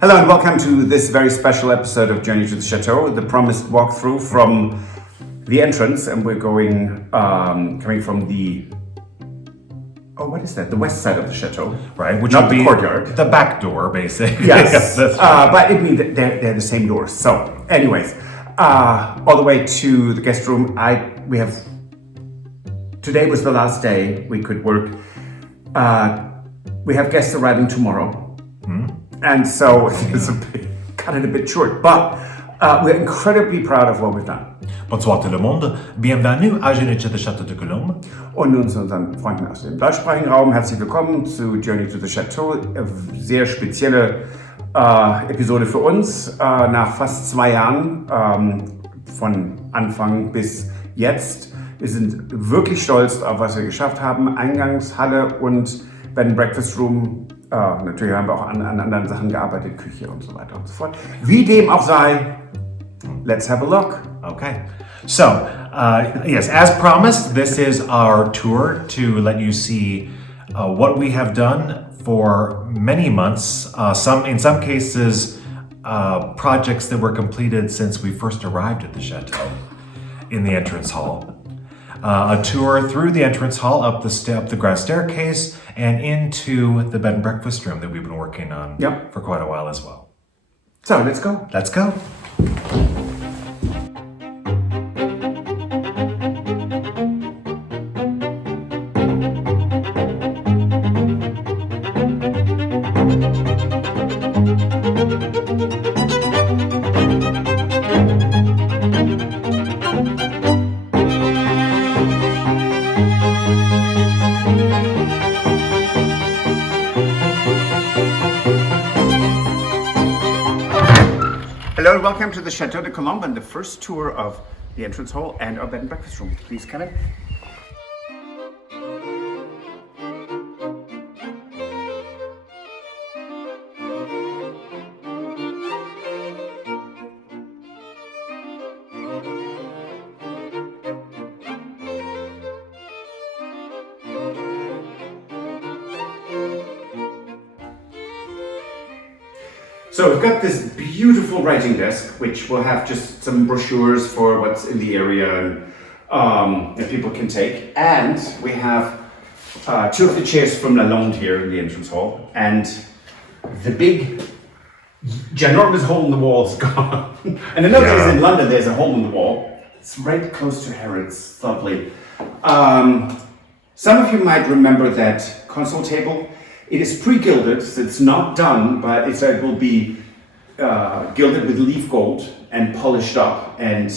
Hello and welcome to this very special episode of Journey to the Chateau, the promised walkthrough from the entrance, and we're going, coming from the, what is that? The west side of the Chateau. Right, which not would the be courtyard. the back door, basically. Yes, That's right. but it means that they're the same doors. So, anyways, all the way to the guest room. Today was the last day we could work. We have guests arriving tomorrow. And so it's cut it a bit short, but we're incredibly proud of what we've done. Bonsoir tout le monde. Bienvenue à Journey to the Château de Colombe. Und nun zu unseren Freunden aus dem deutschsprachigen Raum. Herzlich willkommen zu Journey to the Chateau. Sehr spezielle Episode für uns. Nach fast 2 Jahren, von Anfang bis jetzt. Wir sind wirklich stolz auf was wir geschafft haben. Eingangshalle und Bed and Breakfast Room. Natürlich haben wir auch an anderen Sachen gearbeitet, Küche und so weiter und so fort. Wie dem auch sei, let's have a look. Okay. So, yes, as promised, this is our tour to let you see what we have done for many months. In some cases, projects that were completed since we first arrived at the Chateau in the entrance hall. A tour through the entrance hall, up the grand staircase, and into the bed and breakfast room that we've been working on for quite a while as well. So, let's go. Let's go. Hello and welcome to the Chateau de Colombe and the first tour of the entrance hall and our bed and breakfast room. Please come in. So we've got this beautiful writing desk, which will have just some brochures for what's in the area and that people can take. And we have 2 of the chairs from Lalonde here in the entrance hall. And the big, ginormous hole in the wall is gone. And I know there's in London, there's a hole in the wall. It's right close to Harrods, it's lovely. Some of you might remember that console table. It is pre-gilded, so it's not done, but it will be gilded with leaf gold and polished up. And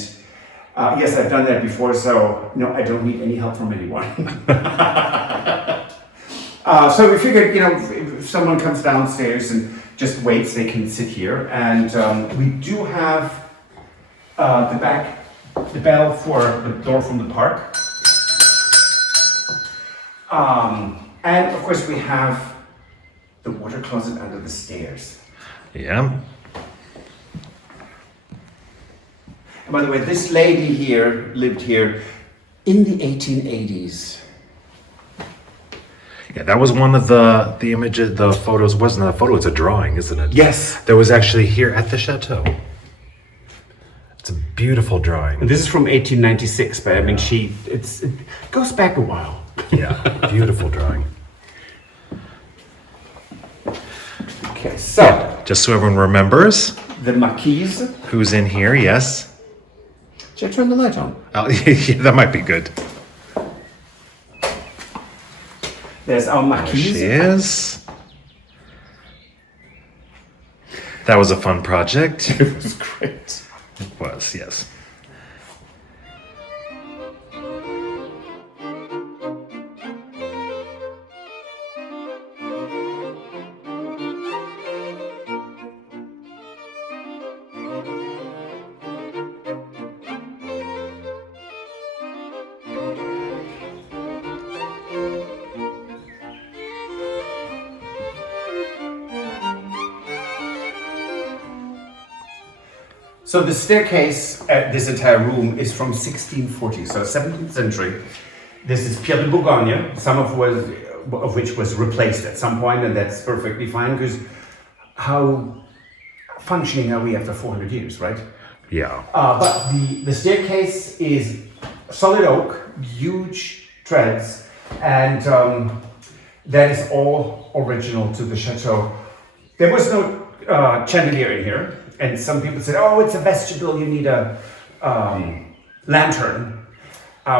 yes, I've done that before, so no, I don't need any help from anyone. So we figured, if someone comes downstairs and just waits, they can sit here. And we do have the bell for the door from the park. And of course we have the water closet under the stairs. Yeah. And by the way, this lady here lived here in the 1880s. Yeah, that was one of the images, the photos. Wasn't a photo, it's a drawing, isn't it? Yes. That was actually here at the Chateau. It's a beautiful drawing. And this is from 1896, but I mean, it goes back a while. Yeah, beautiful drawing. Okay, so just so everyone remembers, the marquise. Who's in here? Yes. Should I turn the light on? Oh, yeah, that might be good. There's our marquise. There she is. That was a fun project. It was great. It was, yes. So the staircase at this entire room is from 1640, so 17th century. This is Pierre de Bourgogne, some of which was replaced at some point, and that's perfectly fine, because how functioning are we after 400 years, right? Yeah. But the staircase is solid oak, huge treads, and that is all original to the Chateau. There was no chandelier in here, and some people said, oh, it's a vestibule, you need a lantern.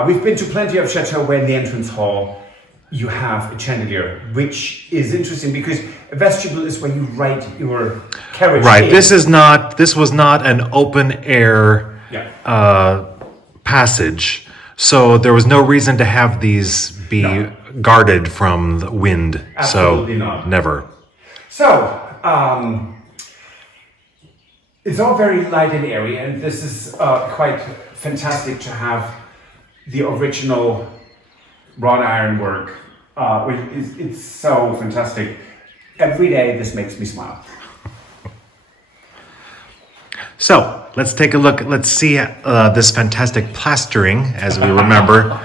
We've been to plenty of Chateau where in the entrance hall you have a chandelier, which is interesting because a vestibule is where you ride your carriage. Right. in. This was not an open air passage, so there was no reason to have these be guarded from the wind. Absolutely so not. Never. So it's all very light and airy, and this is quite fantastic to have the original wrought iron work. It's so fantastic. Every day this makes me smile. So let's take a look. Let's see this fantastic plastering as we remember.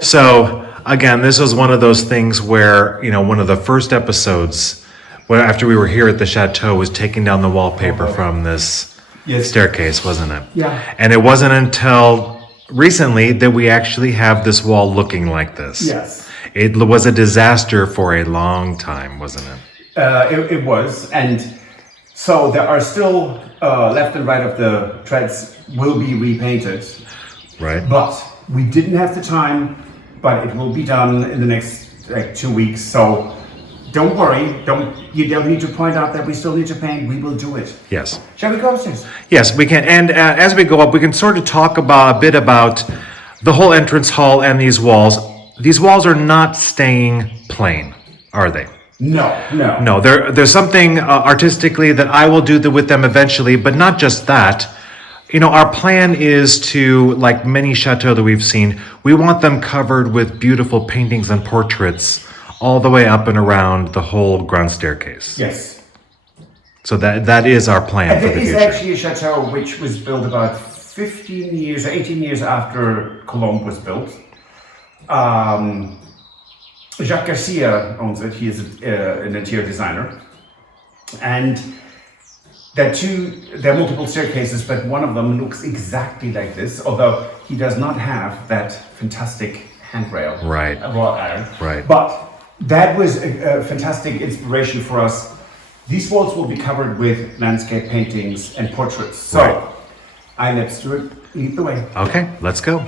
So again, this was one of those things where, one of the first episodes where after we were here at the Chateau was taking down the wallpaper from this staircase, wasn't it? Yeah. And it wasn't until recently that we actually have this wall looking like this. Yes. It was a disaster for a long time, wasn't it? It was, and so there are still left and right of the treads will be repainted. Right. But we didn't have the time, but it will be done in the next 2 weeks. So don't worry. You don't need to point out that we still need to paint. We will do it. Yes. Shall we go upstairs? Yes, we can. And as we go up, we can sort of talk a bit about the whole entrance hall and these walls. These walls are not staying plain, are they? No. There's something artistically that I will do with them eventually, but not just that. Our plan is to, like many chateaux that we've seen, we want them covered with beautiful paintings and portraits all the way up and around the whole grand staircase. Yes. So that is our plan for the future. It is actually a chateau which was built about 15 years, 18 years after Cologne was built. Jacques Garcia owns it. He is an interior designer, and there are multiple staircases, but one of them looks exactly like this. Although he does not have that fantastic handrail, Right. wrought iron. Right. But that was a fantastic inspiration for us. These walls will be covered with landscape paintings and portraits. So Right. I let Stuart lead the way. Okay, let's go.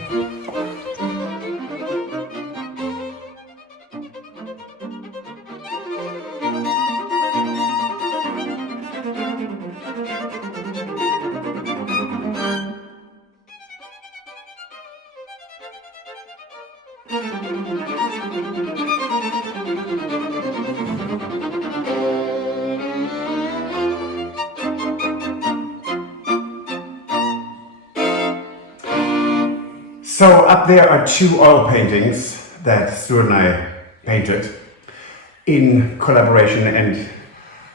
So up there are 2 oil paintings that Stuart and I painted in collaboration, and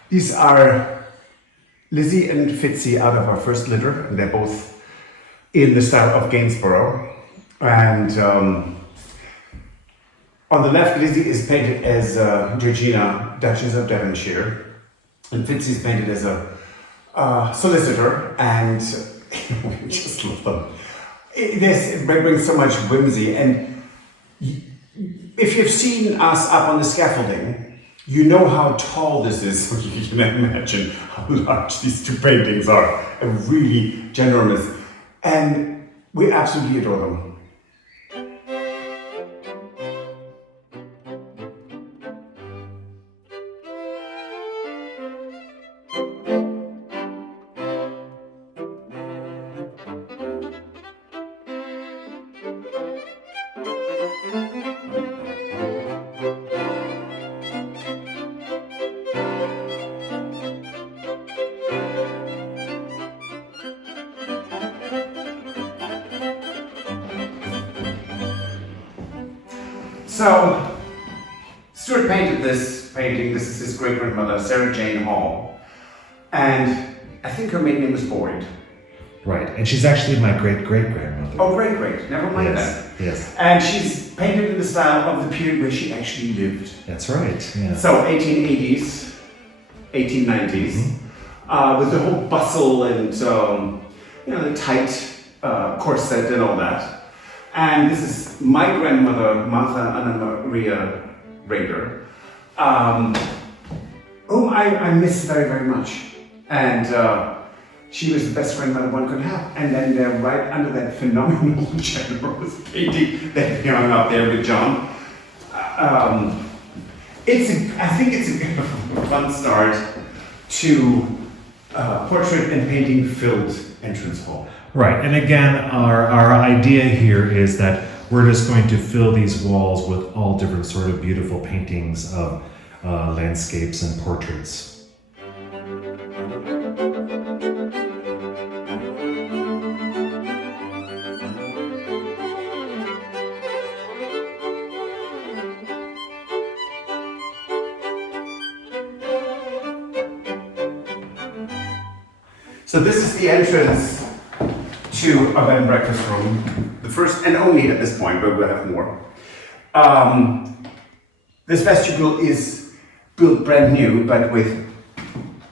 these are Lizzie and Fitzy out of our first litter, and they're both in the style of Gainsborough. And on the left, Lizzie is painted as Georgina, Duchess of Devonshire, and Fitzy is painted as a solicitor, and we just love them. It brings so much whimsy, and if you've seen us up on the scaffolding, you know how tall this is, so you can imagine how large these 2 paintings are. Really ginormous, and we absolutely adore them. So, Stuart painted this painting. This is his great-grandmother, Sarah Jane Hall. And I think her maiden name was Boyd. Right, and she's actually my great-great-grandmother. Oh, great. Never mind that. Yes. And she's painted in the style of the period where she actually lived. That's right, yeah. So, 1880s, 1890s. with the whole bustle and the tight corset and all that. And this is my grandmother, Martha Anna Maria Rader, whom I miss very, very much. And she was the best grandmother one could have. And then they're right under that phenomenal generous painting that we hung up there with John. I think it's a fun start to portrait and painting filled entrance hall. Right, and again, our idea here is that we're just going to fill these walls with all different sort of beautiful paintings of landscapes and portraits. So this is the entrance to a bed and breakfast room, the first and only at this point, but we'll have more. This vestibule is built brand new, but with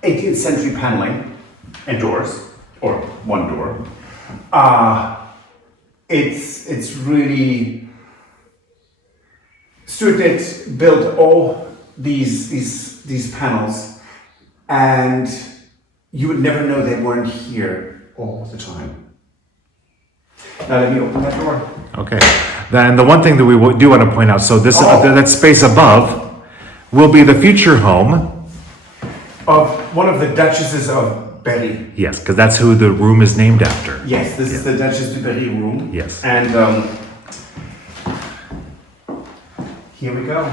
18th century paneling and doors, or one door. It's really, Stuart did build all these panels, and you would never know they weren't here all the time. Now let me open that door. Okay. Then the one thing that we do want to point out, so this that space above will be the future home of one of the Duchesses of Berry. Yes, because that's who the room is named after. Yes, this is the Duchess de Berry room. Yes. And here we go.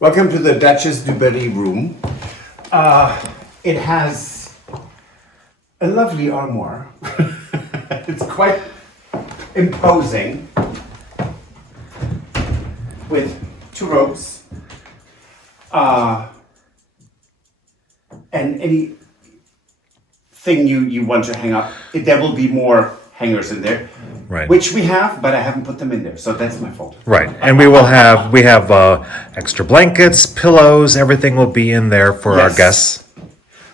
Welcome to the Duchess de Berry room. It has a lovely armoire. It's quite imposing, with two robes and anything you want to hang up. There will be more hangers in there, Right. which we have, but I haven't put them in there, so that's my fault. Right, and we have extra blankets, pillows, everything will be in there for our Yes. guests.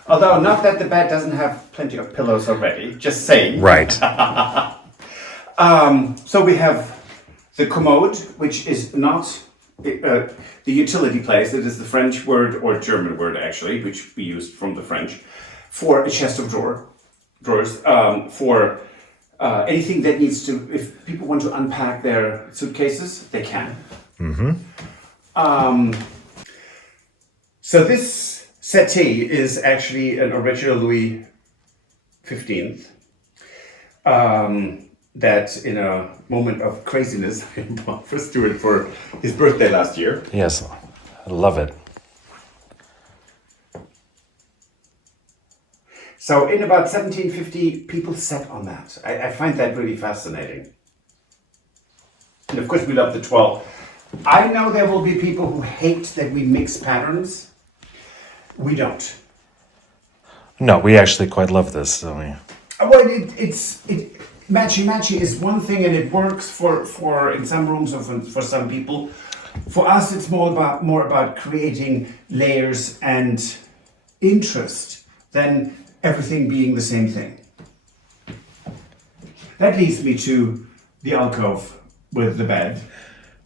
Although, not that the bed doesn't have plenty of pillows already, just saying. Right. So we have the commode, which is not the utility place. It is the French word, or German word actually, which we used from the French, for a chest of drawers, for anything that needs to, if people want to unpack their suitcases, they can. Mm-hmm. So this settee is actually an original Louis XV. That in a moment of craziness I bought for Stuart for his birthday last year. Yes, I love it. So in about 1750, people sat on that. I find that really fascinating. And of course we love the 12. I know there will be people who hate that we mix patterns. We don't. No, we actually quite love this. So Well, it's matchy is one thing, and it works for in some rooms or for some people. For us, it's more about creating layers and interest than everything being the same thing. That leads me to the alcove with the bed.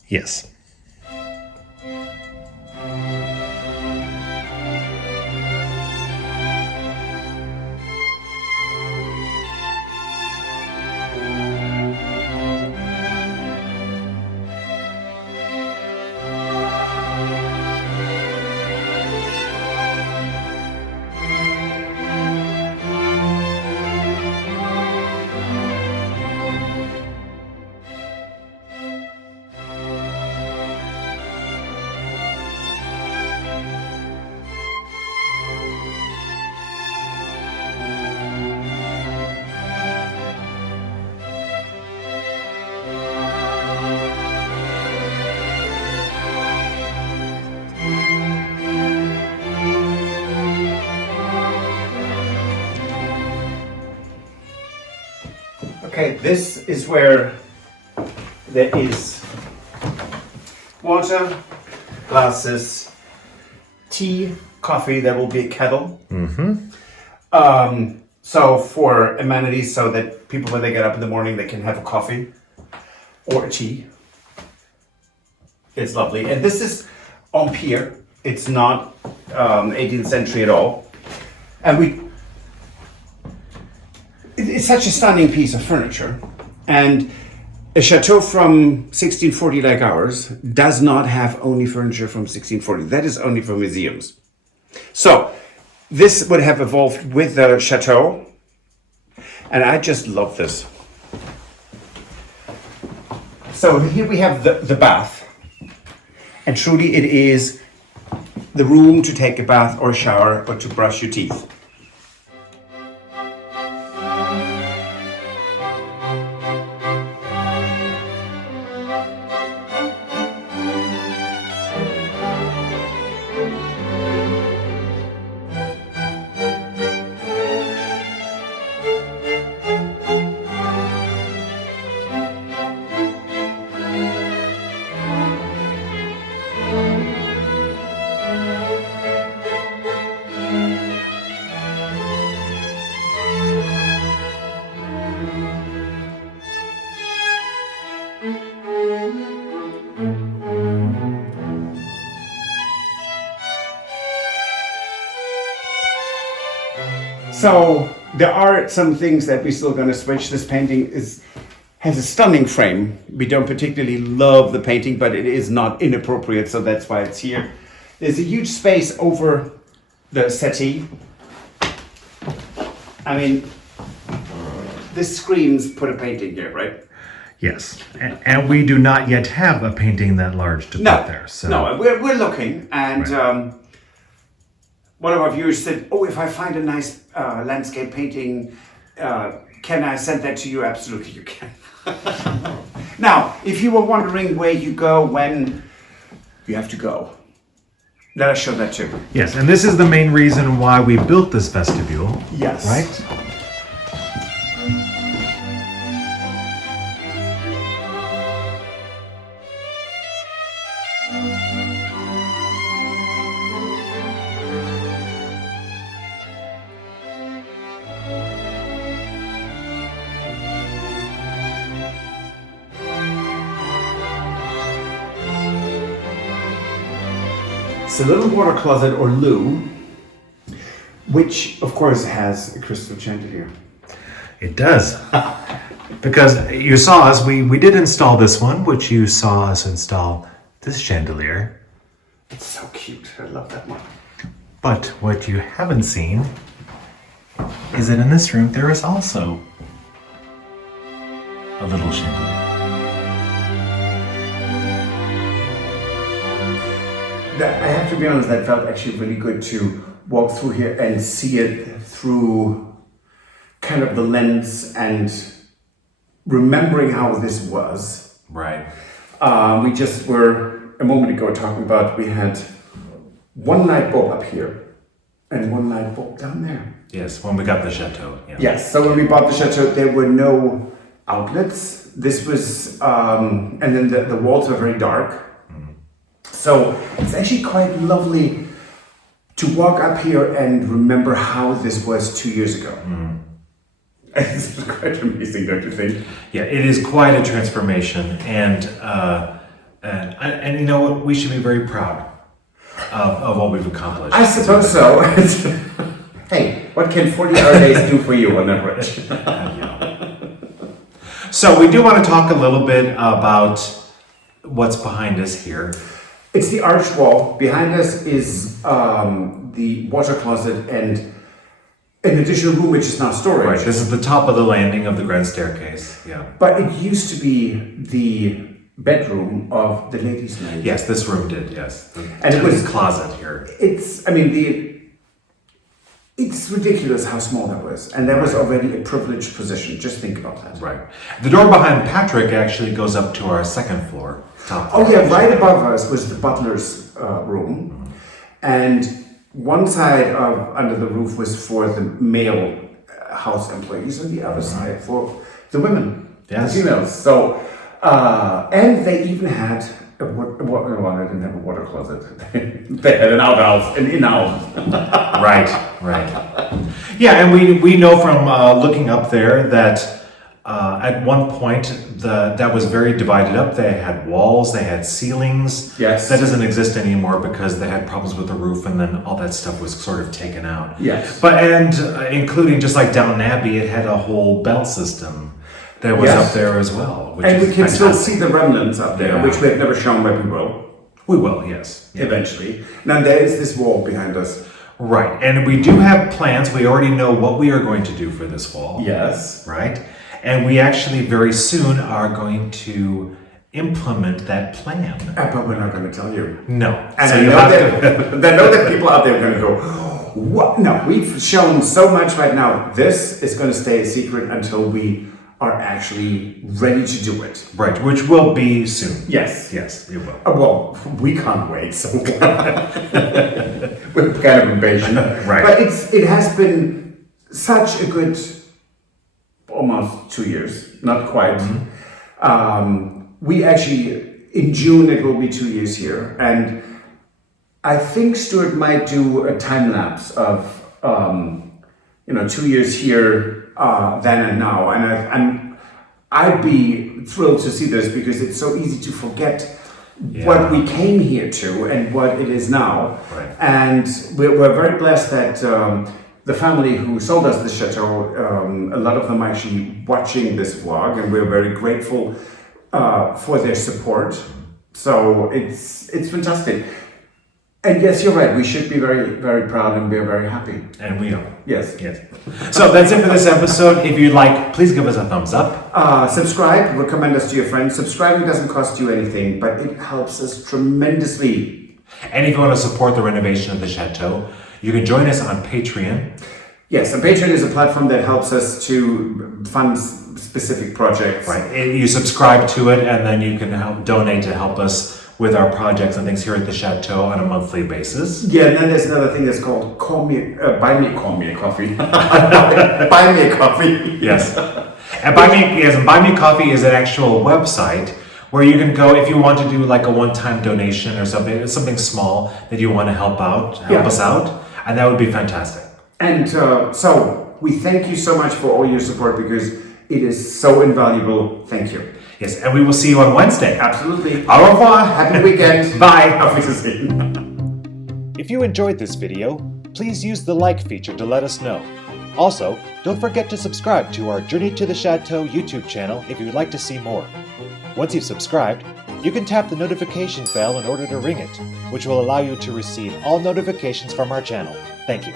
Yes. Okay, this is where there is water, glasses, tea, coffee. There will be a kettle. So for amenities, so that people, when they get up in the morning, they can have a coffee or a tea. It's lovely. And this is on pier. It's not 18th century at all. And it's such a stunning piece of furniture. And a chateau from 1640 like ours does not have only furniture from 1640. That is only for museums. So this would have evolved with the chateau. And I just love this. So here we have the bath. And truly it is the room to take a bath or a shower or to brush your teeth. So there are some things that we're still going to switch. This painting has a stunning frame. We don't particularly love the painting, but it is not inappropriate, so that's why it's here. There's a huge space over the settee. I mean, this screams put a painting here, right? Yes. And we do not yet have a painting that large to put there. So. No, we're looking, and Right. One of our viewers said, "Oh, if I find a nice landscape painting, can I send that to you?" Absolutely, you can. Now, if you were wondering where you go when you have to go, let us show that too. Yes, and this is the main reason why we built this vestibule. Yes. Right? It's a little water closet or loo, which of course has a crystal chandelier. It does. Because you saw us, we did install this one, which you saw us install this chandelier. It's so cute. I love that one. But what you haven't seen is that in this room there is also a little chandelier. I have to be honest, that felt actually really good to walk through here and see it through kind of the lens and remembering how this was. Right. We just were a moment ago talking about we had one light bulb up here and one light bulb down there. Yes, when we got the Chateau. Yeah. Yes, so when we bought the Chateau, there were no outlets. This was, and then the walls were very dark. So it's actually quite lovely to walk up here and remember how this was 2 years ago. It's quite amazing, don't you think? Yeah, it is quite a transformation, and you know what? We should be very proud of what we've accomplished. I suppose so. Hey, what can 40-hour days do for you on average? So we do want to talk a little bit about what's behind us here. It's the arch wall. Behind us is the water closet and an additional room which is now storage. Right, this is the top of the landing of the grand staircase. Yeah. But it used to be the bedroom of the ladies' night. Yes, this room did, yes. And it was closet here. It's ridiculous how small that was. And that was already a privileged position. Just think about that. Right. The door behind Patrick actually goes up to our second floor. Top floor. Oh yeah, right above us was the butler's room. And one side under the roof was for the male house employees, and the other side for the women, the females. So, and they even had they didn't have a water closet. They had an outhouse, an in-house. Right. Yeah, and we know from looking up there that at one point that was very divided up. They had walls, they had ceilings. Yes. That doesn't exist anymore because they had problems with the roof, and then all that stuff was sort of taken out. Yes. But including just like Downton Abbey, it had a whole bell system that was up there as well. And we can still see the remnants up there, which we have never shown, but we will. We will, yes. Eventually. Now there is this wall behind us. Right, and we do have plans. We already know what we are going to do for this wall. Yes. Right? And we actually very soon are going to implement that plan. But we're not going to tell you. No. And so I know that people out there are going to go, what? No, we've shown so much right now. This is going to stay a secret until we are actually ready to do it. Right, which will be soon. Yes. Yes, it will. Well, we can't wait, so we're kind of impatient. Right. But it has been such a good almost 2 years, not quite. We actually, in June, it will be 2 years here. And I think Stuart might do a time lapse of, 2 years here, then and now. And I'd be thrilled to see this because it's so easy to forget what we came here to and what it is now. Right. And we're very blessed that the family who sold us the chateau, a lot of them are actually watching this vlog, and we're very grateful for their support. So it's fantastic. And yes, you're right. We should be very, very proud, and we're very happy. And we are. Yes. So that's it for this episode. If you'd like, please give us a thumbs up. Subscribe, recommend us to your friends. Subscribing doesn't cost you anything, but it helps us tremendously. And if you want to support the renovation of the Chateau, you can join us on Patreon. Yes, and Patreon is a platform that helps us to fund specific projects. Right. You subscribe to it, and then you can donate to help us with our projects and things here at the Chateau on a monthly basis. Yeah, and then there's another thing that's called Buy Me a Coffee. Buy Me a Coffee. Yes. And Buy Me a Coffee is an actual website where you can go if you want to do like a one-time donation or something small that you want to help us out, and that would be fantastic. And so we thank you so much for all your support because it is so invaluable. Thank you. Yes, and we will see you on Wednesday. Absolutely. Au revoir. Happy weekend. Bye. Auf Wiedersehen. If you enjoyed this video, please use the like feature to let us know. Also, don't forget to subscribe to our Journey to the Chateau YouTube channel if you would like to see more. Once you've subscribed, you can tap the notification bell in order to ring it, which will allow you to receive all notifications from our channel. Thank you.